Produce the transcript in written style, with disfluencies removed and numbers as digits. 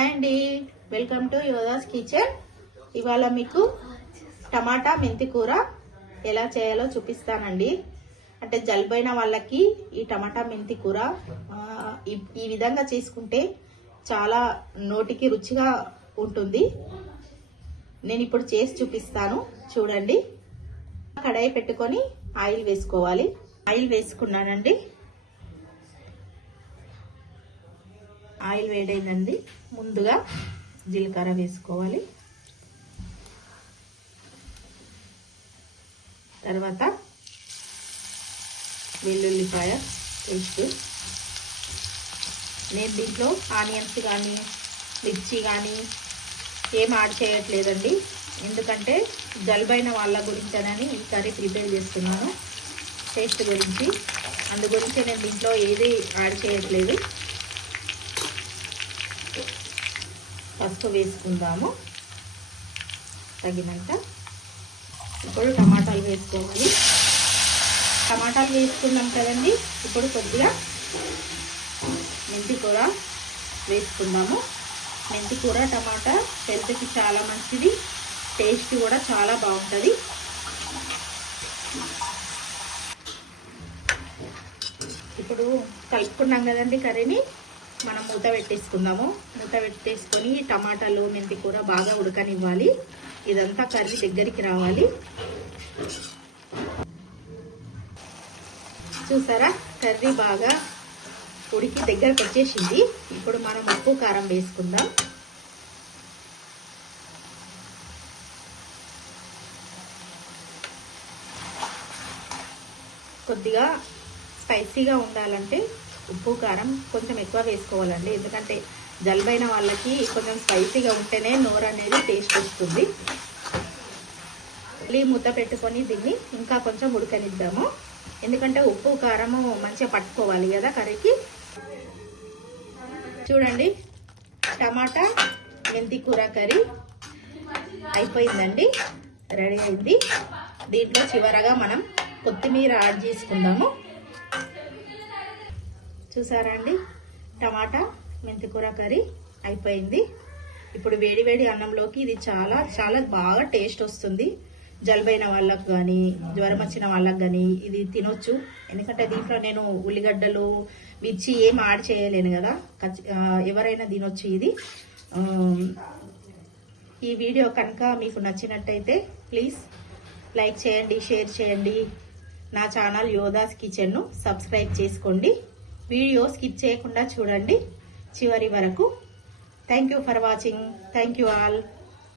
Hi అండి, welcome to Yoddhas kitchen. ఇవాళ మీకు టమాటా మెంతి కూర ఎలా చేయాలో చూపిస్తానండి. అంటే జలుబైన వాళ్ళకి ఈ టమాటా మెంతి కూర ఈ విధంగా చేసుకుంటే చాలా నోటికి రుచిగా ఉంటుంది. నేను ఇప్పుడు చేసి చూపిస్తాను, చూడండి. కడాయి పెట్టుకొని ఆయిల్ వేసుకోవాలి. ఆయిల్ వేసుకున్నానండి. ఆయిల్ వేడైందండి. ముందుగా జీలకర్ర వేసుకోవాలి. తర్వాత వెల్లుల్లిపాయ పేస్ట్. నేను దీంట్లో ఆనియన్స్ కానీ మిర్చి కానీ ఏం యాడ్ చేయట్లేదండి, ఎందుకంటే జలుబైన వాళ్ళ గురించనని ఈ కర్రీ ప్రిపేర్ చేస్తున్నాను. టేస్ట్ గురించి, అందు గురించి నేను దీంట్లో ఏది యాడ్ చేయట్లేదు. పసుపు వేసుకుందాము తగినంత. ఇప్పుడు టమాటాలు వేసుకోవాలి. టమాటాలు వేసుకున్నాం కదండి. ఇప్పుడు కొద్దిగా మెంతి కూర వేసుకుందాము. మెంతి కూర టమాటా హెల్త్కి చాలా మంచిది, టేస్ట్ కూడా చాలా బాగుంటుంది. ఇప్పుడు కలుపుకున్నాం కదండి కర్రీని, మనం మూత పెట్టేసుకుందాము. మూత పెట్టేసుకొని టమాటాలు మెంతి కూర బాగా ఉడకనివ్వాలి. ఇదంతా కర్రీ దగ్గరికి రావాలి. చూసారా, కర్రీ బాగా ఉడికి దగ్గరకు వచ్చేసింది. ఇప్పుడు మనం ఉప్పు కారం వేసుకుందాం. కొద్దిగా స్పైసీగా ఉండాలంటే ఉప్పు కారం కొంచెం ఎక్కువ వేసుకోవాలండి, ఎందుకంటే జలుబైన వాళ్ళకి కొంచెం స్పైసీగా ఉంటేనే నోరు అనేది టేస్ట్ వస్తుంది. మళ్ళీ మూత పెట్టుకొని దీన్ని ఇంకా కొంచెం ఉడకనిద్దాము, ఎందుకంటే ఉప్పు కారము మంచిగా పట్టుకోవాలి కదా కర్రీకి. చూడండి, టమాటా మెంతి కూర కర్రీ అయిపోయిందండి, రెడీ అయింది. దీంట్లో చివరగా మనం కొత్తిమీర యాడ్ చేసుకుందాము. చూసారా అండి, టమాటా మెంతి కూర కర్రీ అయిపోయింది. ఇప్పుడు వేడి వేడి అన్నంలోకి ఇది చాలా చాలా బాగా టేస్ట్ వస్తుంది. జలుబైన వాళ్ళకు కానీ జ్వరం వచ్చిన వాళ్ళకు కానీ ఇది తినొచ్చు, ఎందుకంటే దీంట్లో నేను ఉల్లిగడ్డలు మిర్చి ఏం యాడ్ చేయలేను కదా, ఎవరైనా తినొచ్చు ఇది. ఈ వీడియో కనుక మీకు నచ్చినట్టయితే ప్లీజ్ లైక్ చేయండి, షేర్ చేయండి. నా ఛానల్ యోధాస్ కిచెన్ను సబ్స్క్రైబ్ చేసుకోండి. వీడియో స్కిప్ చేయకుండా చూడండి చివరి వరకు. Thank you for watching. Thank you all.